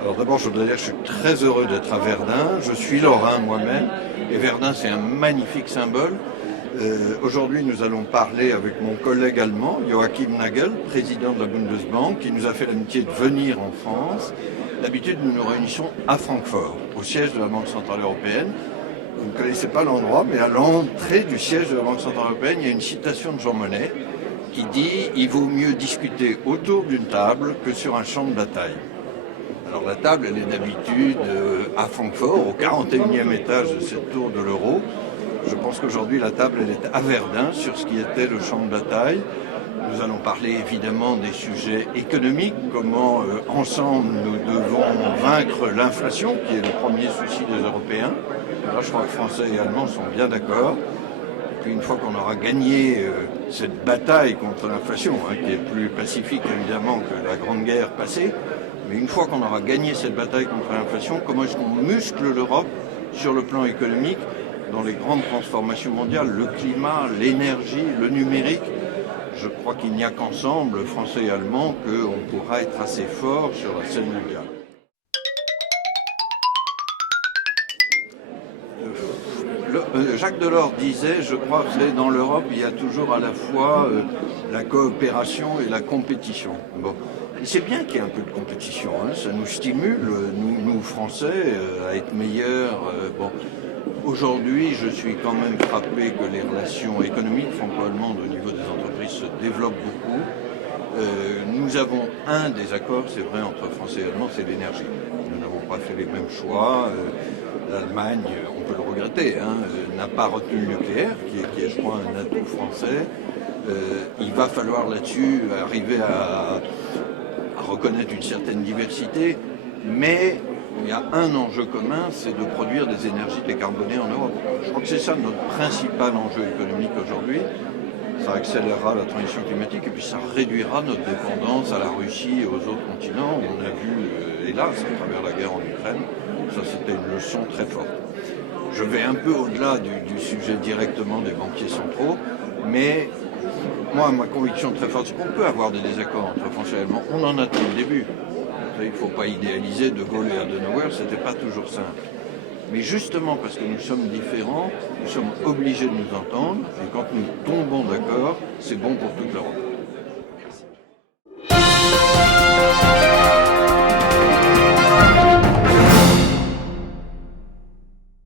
Alors d'abord, je voudrais dire que je suis très heureux d'être à Verdun. Je suis lorrain moi-même, et Verdun, c'est un magnifique symbole. Aujourd'hui, nous allons parler avec mon collègue allemand, Joachim Nagel, président de la Bundesbank, qui nous a fait l'amitié de venir en France. D'habitude, nous nous réunissons à Francfort, au siège de la Banque Centrale Européenne. Vous ne connaissez pas l'endroit, mais à l'entrée du siège de la Banque Centrale Européenne, il y a une citation de Jean Monnet qui dit « Il vaut mieux discuter autour d'une table que sur un champ de bataille ». Alors la table, elle est d'habitude à Francfort, au 41e étage de cette tour de l'Euro. Je pense qu'aujourd'hui, la table, elle est à Verdun, sur ce qui était le champ de bataille. Nous allons parler évidemment des sujets économiques, comment ensemble nous devons vaincre l'inflation, qui est le premier souci des Européens. Là, je crois que Français et Allemands sont bien d'accord. Et puis une fois qu'on aura gagné cette bataille contre l'inflation, qui est plus pacifique évidemment que la Grande Guerre passée, mais une fois qu'on aura gagné cette bataille contre l'inflation, comment est-ce qu'on muscle l'Europe sur le plan économique dans les grandes transformations mondiales, le climat, l'énergie, le numérique? Je crois qu'il n'y a qu'ensemble, Français et Allemands, qu'on pourra être assez fort sur la scène mondiale. Jacques Delors disait, je crois que dans l'Europe, il y a toujours à la fois la coopération et la compétition. Bon. C'est bien qu'il y ait un peu de compétition, ça nous stimule, nous Français, à être meilleurs. Bon. Aujourd'hui, je suis quand même frappé que les relations économiques franco-allemandes au niveau des entreprises se développent beaucoup. Nous avons un désaccord, c'est vrai, entre Français et Allemands, c'est l'énergie. Nous n'avons pas fait les mêmes choix. L'Allemagne, on peut le regretter, n'a pas retenu le nucléaire, qui est, je crois, un atout français. Il va falloir là-dessus arriver à reconnaître une certaine diversité, mais il y a un enjeu commun, c'est de produire des énergies décarbonées en Europe. Je crois que c'est ça notre principal enjeu économique aujourd'hui. Ça accélérera la transition climatique et puis ça réduira notre dépendance à la Russie et aux autres continents. On a vu, hélas, à travers la guerre en Ukraine, ça c'était une leçon très forte. Je vais un peu au-delà du sujet directement des banquiers centraux, mais moi, ma conviction très forte, c'est qu'on peut avoir des désaccords entre Français et Allemands. On en a depuis le début. Il ne faut pas idéaliser De Gaulle et Adenauer, ce n'était pas toujours simple. Mais justement parce que nous sommes différents, nous sommes obligés de nous entendre, et quand nous tombons d'accord, c'est bon pour toute l'Europe.